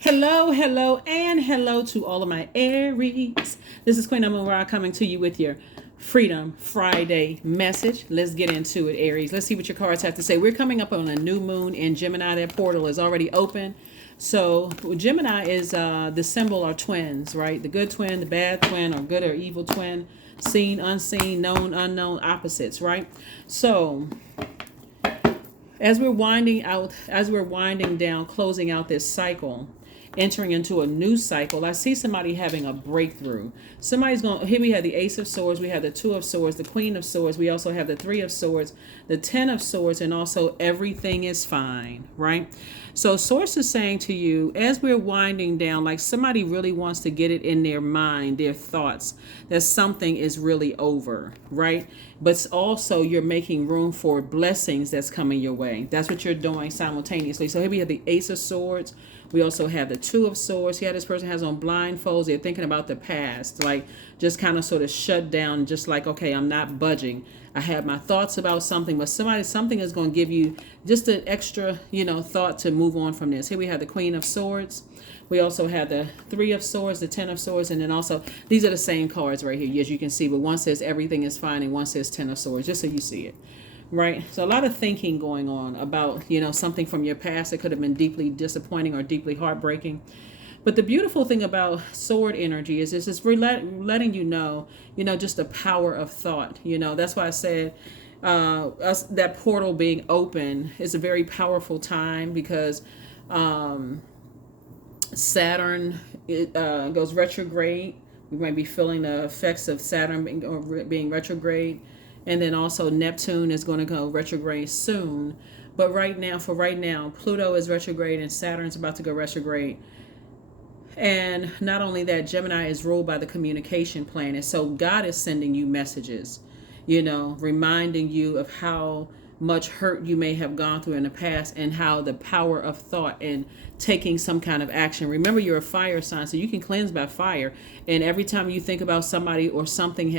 Hello, hello, and hello to all of my Aries. This is Queen Amun Ra coming to you with your Freedom Friday message. Let's get into it, Aries. Let's see what your cards have to say. We're coming up on a new moon in Gemini. That portal is already open. So Gemini is the symbol are twins, right? The good twin, the bad twin, or good or evil twin, seen, unseen, known, unknown, opposites, right? So as we're winding down, closing out this cycle, entering into a new cycle, I see somebody having a breakthrough. Somebody's going, here we have the Ace of Swords, we have the Two of Swords, the Queen of Swords, we also have the Three of Swords, the Ten of Swords, and also everything is fine, right? So Source is saying to you, as we're winding down, like somebody really wants to get it in their mind, their thoughts, that something is really over, right? But also you're making room for blessings that's coming your way. That's what you're doing simultaneously. So here we have the Ace of Swords. We also have the Two of Swords. Yeah, this person has on blindfolds. They're thinking about the past, like just kind of sort of shut down, just like, okay, I'm not budging. I have my thoughts about something, but something is going to give you just an extra, thought to move on from this. Here we have the Queen of Swords. We also have the Three of Swords, the Ten of Swords, and then also these are the same cards right here, as you can see, but one says everything is fine and one says Ten of Swords, just so you see it. Right. So a lot of thinking going on about, something from your past that could have been deeply disappointing or deeply heartbreaking. But the beautiful thing about sword energy is it's letting just the power of thought. That's why I said that portal being open is a very powerful time because Saturn goes retrograde. We might be feeling the effects of Saturn being retrograde. And then also Neptune is going to go retrograde soon. But right now, Pluto is retrograde and Saturn's about to go retrograde. And not only that, Gemini is ruled by the communication planet. So God is sending you messages, reminding you of how much hurt you may have gone through in the past and how the power of thought and taking some kind of action. Remember, you're a fire sign, so you can cleanse by fire. And every time you think about somebody or something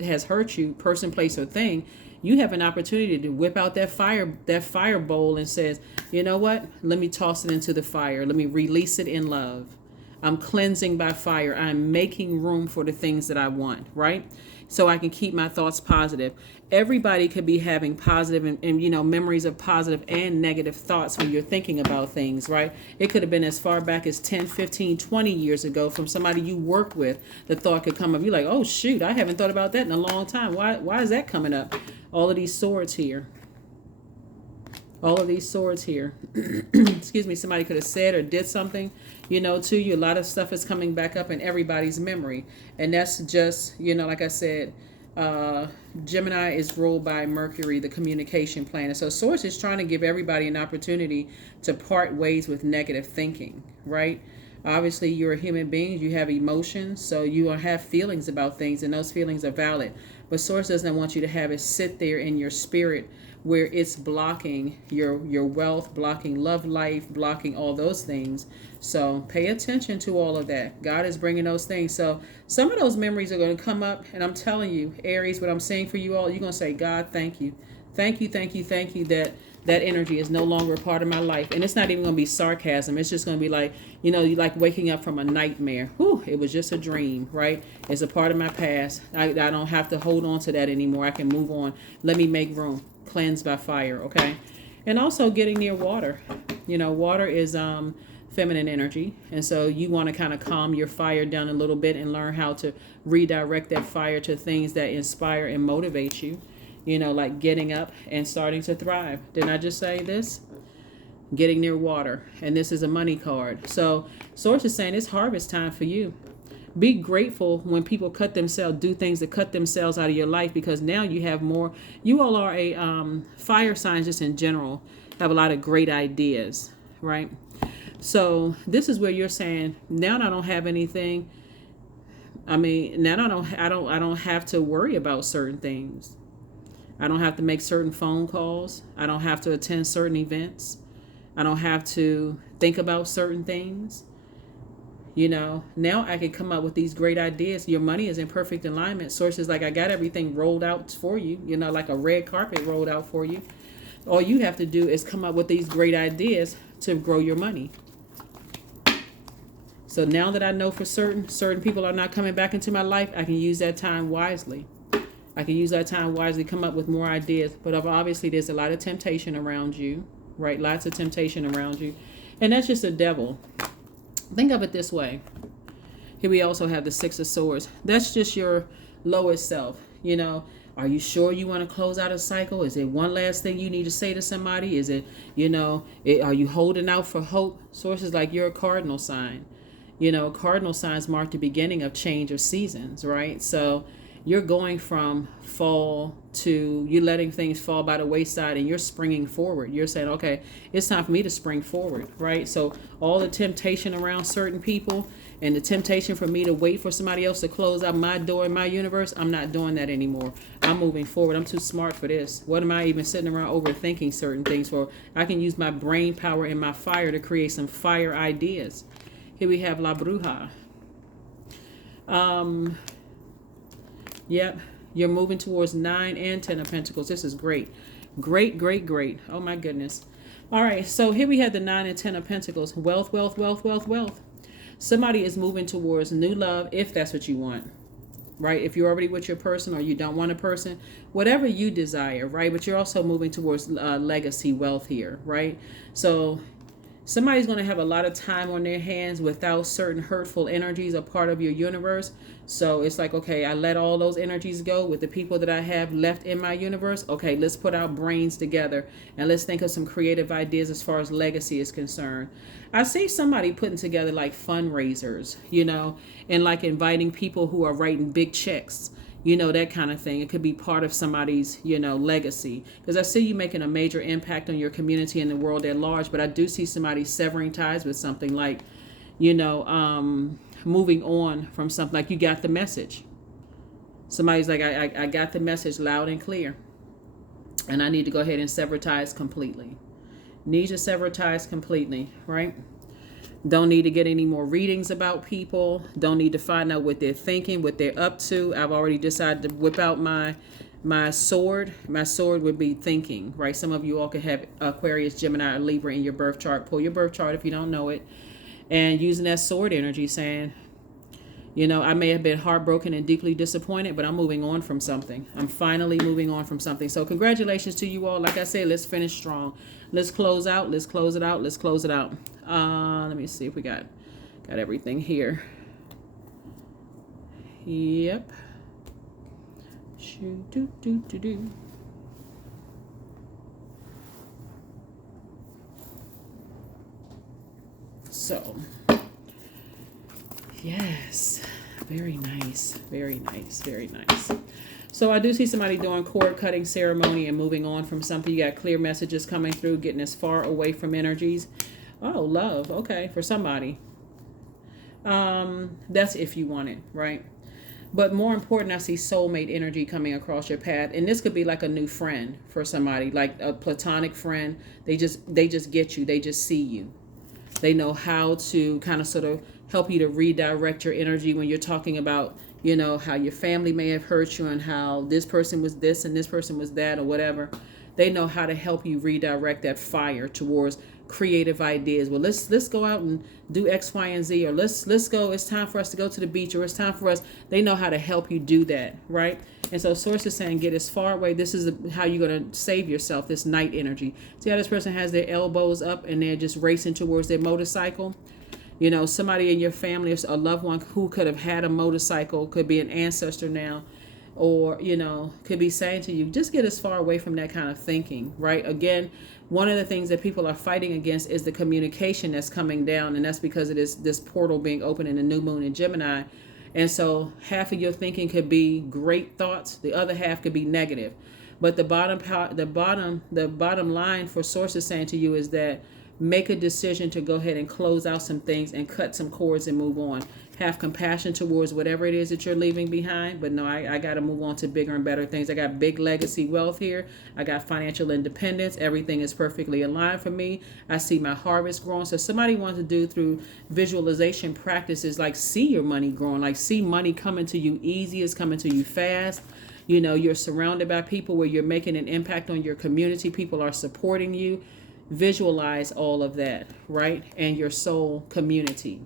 has hurt you, person, place, or thing, you have an opportunity to whip out that fire bowl and says, you know what? Let me toss it into the fire. Let me release it in love. I'm cleansing by fire. I'm making room for the things that I want, right? So I can keep my thoughts positive. Everybody could be having positive and memories of positive and negative thoughts when you're thinking about things, right? It could have been as far back as 10, 15, 20 years ago from somebody you work with. The thought could come up. You're like, oh, shoot, I haven't thought about that in a long time. Why is that coming up? All of these swords here. Excuse me, somebody could have said or did something, to you. A lot of stuff is coming back up in everybody's memory. And that's just, like I said, Gemini is ruled by Mercury, the communication planet. So Source is trying to give everybody an opportunity to part ways with negative thinking, right? Obviously, you're a human being. You have emotions, so you will have feelings about things, and those feelings are valid. But Source doesn't want you to have it sit there in your spirit where it's blocking your wealth, blocking love life, blocking all those things. So pay attention to all of that. God is bringing those things. So some of those memories are going to come up, and I'm telling you, Aries, what I'm saying for you all, you're going to say, God, thank you. Thank you, thank you, thank you that energy is no longer a part of my life. And it's not even going to be sarcasm. It's just going to be like, you like waking up from a nightmare. Whew, it was just a dream, right? It's a part of my past. I don't have to hold on to that anymore. I can move on. Let me make room. Cleanse by fire, okay? And also getting near water. Water is feminine energy. And so you want to kind of calm your fire down a little bit and learn how to redirect that fire to things that inspire and motivate you. Like getting up and starting to thrive. Didn't I just say this? Getting near water. And this is a money card. So Source is saying it's harvest time for you. Be grateful when people do things to cut themselves out of your life, because now you have more. You all are a fire signs just in general, have a lot of great ideas, right? So this is where you're saying, now I don't have anything. I mean, now I don't have to worry about certain things. I don't have to make certain phone calls. I don't have to attend certain events. I don't have to think about certain things. Now I can come up with these great ideas. Your money is in perfect alignment. Source is like, I got everything rolled out for you, like a red carpet rolled out for you. All you have to do is come up with these great ideas to grow your money. So now that I know for certain people are not coming back into my life, I can use that time wisely. I can use that time wisely, come up with more ideas. But obviously, there's a lot of temptation around you, right? Lots of temptation around you. And that's just the devil. Think of it this way. Here we also have the Six of Swords. That's just your lowest self. You know, are you sure you want to close out a cycle? Is it one last thing you need to say to somebody? Is it, you know, are you holding out for hope? Sources like you're a cardinal sign. You know, cardinal signs mark the beginning of change of seasons, right? So you're going from fall to you're letting things fall by the wayside and you're springing forward. You're saying, okay, it's time for me to spring forward, right? So all the temptation around certain people and the temptation for me to wait for somebody else to close out my door in my universe, I'm not doing that anymore. I'm moving forward. I'm too smart for this. What am I even sitting around overthinking certain things for? I can use my brain power and my fire to create some fire ideas. Here we have La Bruja. Yep, you're moving towards 9 and 10 of Pentacles. This is great. Great, great, great. Oh my goodness. All right, so here we have the 9 and 10 of Pentacles. Wealth, wealth, wealth, wealth, wealth. Somebody is moving towards new love if that's what you want, right? If you're already with your person or you don't want a person, whatever you desire, right? But you're also moving towards legacy wealth here, right? So somebody's going to have a lot of time on their hands without certain hurtful energies a part of your universe. So it's like, okay, I let all those energies go with the people that I have left in my universe. Okay, let's put our brains together and let's think of some creative ideas as far as legacy is concerned. I see somebody putting together like fundraisers, you know, and like inviting people who are writing big checks, you know, that kind of thing. It could be part of somebody's, you know, legacy. Because I see you making a major impact on your community and the world at large. But I do see somebody severing ties with something like, you know, moving on from something. Like you got the message. Somebody's like, I got the message loud and clear. And I need to go ahead and sever ties completely. Need to sever ties completely, right? Don't need to get any more readings about people. Don't need to find out what they're thinking, what they're up to. I've already decided to whip out my sword. My sword would be thinking, right? Some of you all could have Aquarius, Gemini, or Libra in your birth chart. Pull your birth chart if you don't know it. And using that sword energy saying, you know, I may have been heartbroken and deeply disappointed, but I'm moving on from something. I'm finally moving on from something. So congratulations to you all. Like I said, let's finish strong. Let's close out. Let's close it out. Let's close it out. Let me see if we got everything here. Yep. So, yes, very nice, very nice, very nice. So I do see somebody doing cord cutting ceremony and moving on from something. You got clear messages coming through, getting as far away from energies. Oh, love. Okay, for somebody. That's if you want it, right? But more important, I see soulmate energy coming across your path. And this could be like a new friend for somebody, like a platonic friend. They just get you. They just see you. They know how to kind of sort of help you to redirect your energy when you're talking about, you know, how your family may have hurt you and how this person was this and this person was that or whatever. They know how to help you redirect that fire towards creative ideas. Well, let's go out and do X, Y, and Z, or let's go. It's time for us to go to the beach, or it's time for us. They know how to help you do that, right? And so source is saying get as far away. This is how you're going to save yourself, this night energy. See how this person has their elbows up and they're just racing towards their motorcycle? You know, somebody in your family or a loved one who could have had a motorcycle, could be an ancestor now, or, you know, could be saying to you, just get as far away from that kind of thinking, right? Again, one of the things that people are fighting against is the communication that's coming down, and that's because it is this portal being open in the new moon in Gemini. And so half of your thinking could be great thoughts, the other half could be negative. But the bottom line for sources saying to you is that make a decision to go ahead and close out some things and cut some cords and move on. Have compassion towards whatever it is that you're leaving behind. But no, I got to move on to bigger and better things. I got big legacy wealth here. I got financial independence. Everything is perfectly aligned for me. I see my harvest growing. So somebody wants to do through visualization practices, like see your money growing, like see money coming to you easy, it's coming to you fast. You know, you're surrounded by people where you're making an impact on your community. People are supporting you. Visualize all of that, right? And your soul community.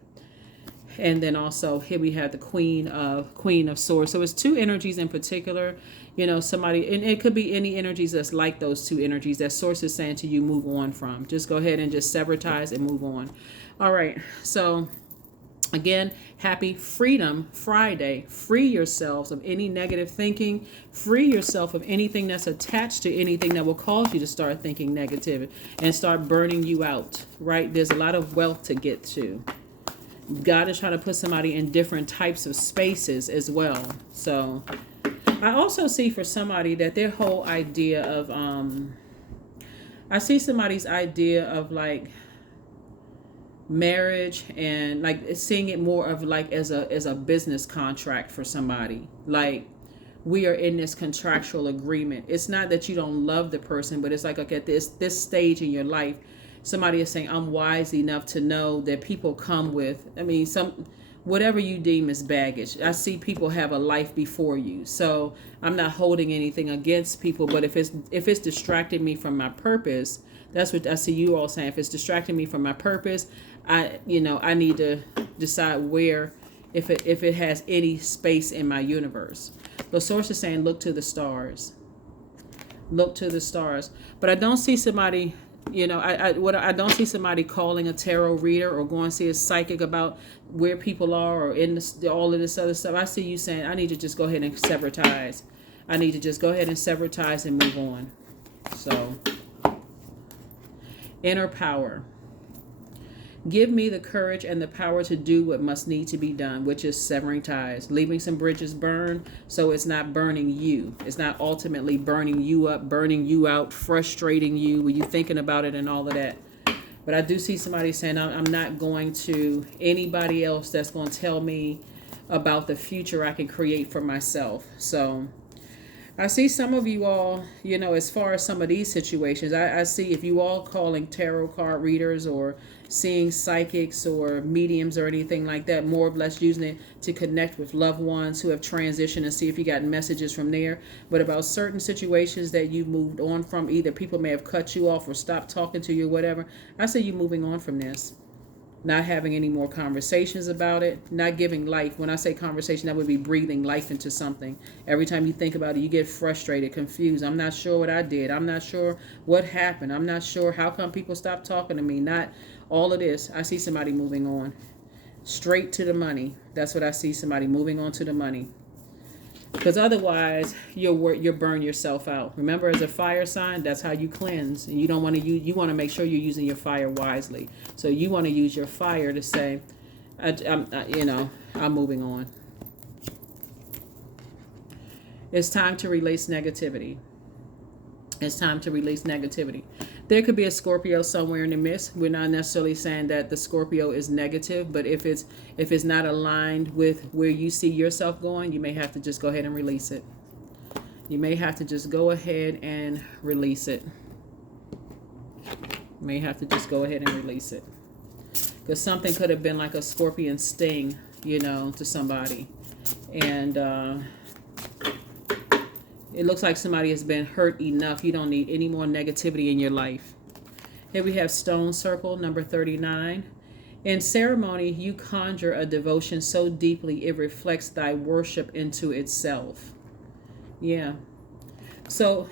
And then also here we have the Queen of Swords. So it's two energies in particular, somebody, and it could be any energies that's like those two energies that Source is saying to you, move on from. Just go ahead and just sever ties and move on. All right. So again, happy Freedom Friday. Free yourselves of any negative thinking. Free yourself of anything that's attached to anything that will cause you to start thinking negative and start burning you out, right? There's a lot of wealth to get to. God is trying to put somebody in different types of spaces as well. So I also see for somebody that their whole idea of, I see somebody's idea of like marriage and like seeing it more of like as a business contract for somebody. Like we are in this contractual agreement. It's not that you don't love the person, but it's like, okay, at this stage in your life, somebody is saying, I'm wise enough to know that people come with, whatever you deem as baggage. I see people have a life before you. So I'm not holding anything against people, but if it's distracting me from my purpose, that's what I see you all saying. If it's distracting me from my purpose, I need to decide where, if it has any space in my universe. The Source is saying, look to the stars. Look to the stars. But I don't see somebody, I don't see somebody calling a tarot reader or going to see a psychic about where people are or in all of this other stuff. I see you saying, I need to just go ahead and sever ties. I need to just go ahead and sever ties and move on. So, inner power. Give me the courage and the power to do what must need to be done, which is severing ties, leaving some bridges burned so it's not burning you. It's not ultimately burning you up, burning you out, frustrating you when you're thinking about it and all of that. But I do see somebody saying, I'm not going to anybody else that's going to tell me about the future I can create for myself. So I see some of you all, as far as some of these situations, I see if you all calling tarot card readers or seeing psychics or mediums or anything like that, more or less using it to connect with loved ones who have transitioned and see if you got messages from there. But about certain situations that you moved on from, either people may have cut you off or stopped talking to you or whatever, I see you moving on from this. Not having any more conversations about it, not giving life. When I say conversation, that would be breathing life into something. Every time you think about it, you get frustrated, confused. I'm not sure what I did. I'm not sure what happened. I'm not sure how come people stopped talking to me. Not all of this. I see somebody moving on. Straight to the money. That's what I see, somebody moving on to the money. Because otherwise, you'll burn yourself out. Remember, as a fire sign, that's how you cleanse. And you don't want to you want to make sure you're using your fire wisely. So you want to use your fire to say, I'm moving on. It's time to release negativity. It's time to release negativity. There could be a Scorpio somewhere in the midst. We're not necessarily saying that the Scorpio is negative, but if it's not aligned with where you see yourself going, you may have to just go ahead and release it. You may have to just go ahead and release it. You may have to just go ahead and release it. Because something could have been like a scorpion sting, to somebody. And it looks like somebody has been hurt enough. You don't need any more negativity in your life. Here we have Stone Circle, number 39. In ceremony, you conjure a devotion so deeply it reflects thy worship into itself. Yeah. So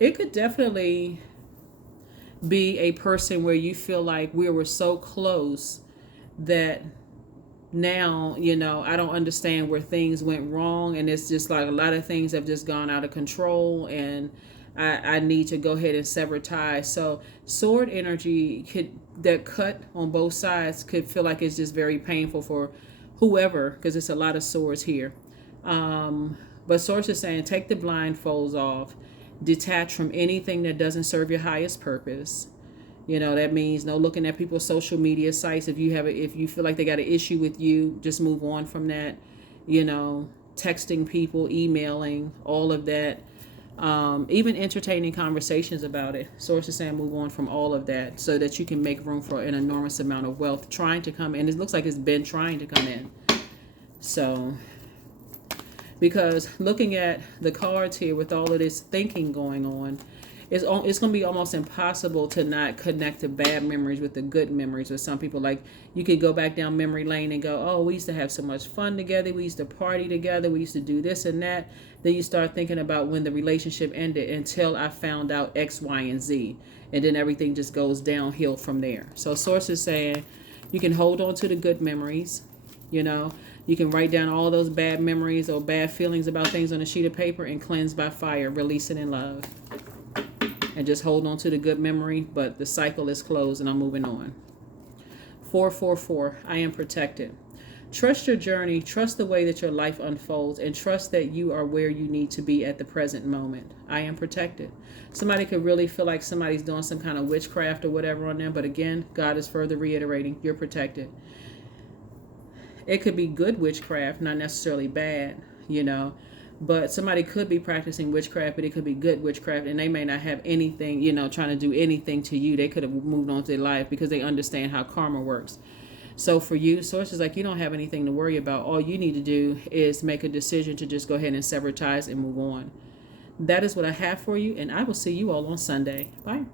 it could definitely be a person where you feel like we were so close that now, I don't understand where things went wrong, and it's just like a lot of things have just gone out of control, and I need to go ahead and sever ties. So sword energy that cut on both sides could feel like it's just very painful for whoever, because it's a lot of swords here. But Source is saying, take the blindfolds off, detach from anything that doesn't serve your highest purpose. That means no looking at people's social media sites. If you feel like they got an issue with you, just move on from that. Texting people, emailing, all of that. Even entertaining conversations about it. Source is saying move on from all of that so that you can make room for an enormous amount of wealth trying to come in. It looks like it's been trying to come in. So, because looking at the cards here with all of this thinking going on, it's going to be almost impossible to not connect the bad memories with the good memories. With some people, like, you could go back down memory lane and go, oh, we used to have so much fun together, we used to party together, we used to do this and that. Then you start thinking about when the relationship ended, until I found out X, Y, and Z, and then everything just goes downhill from there. So source is saying you can hold on to the good memories. You can write down all those bad memories or bad feelings about things on a sheet of paper and cleanse by fire, release it in love. And just hold on to the good memory, but the cycle is closed and I'm moving on. 444, I am protected. Trust your journey, trust the way that your life unfolds, and trust that you are where you need to be at the present moment. I am protected. Somebody could really feel like somebody's doing some kind of witchcraft or whatever on them, but again, God is further reiterating, you're protected. It could be good witchcraft, not necessarily bad, but somebody could be practicing witchcraft, but it could be good witchcraft, and they may not have anything, trying to do anything to you. They could have moved on to their life because they understand how karma works. So for you, sources like, you don't have anything to worry about. All you need to do is make a decision to just go ahead and sever ties and move on. That is what I have for you, and I will see you all on Sunday. Bye.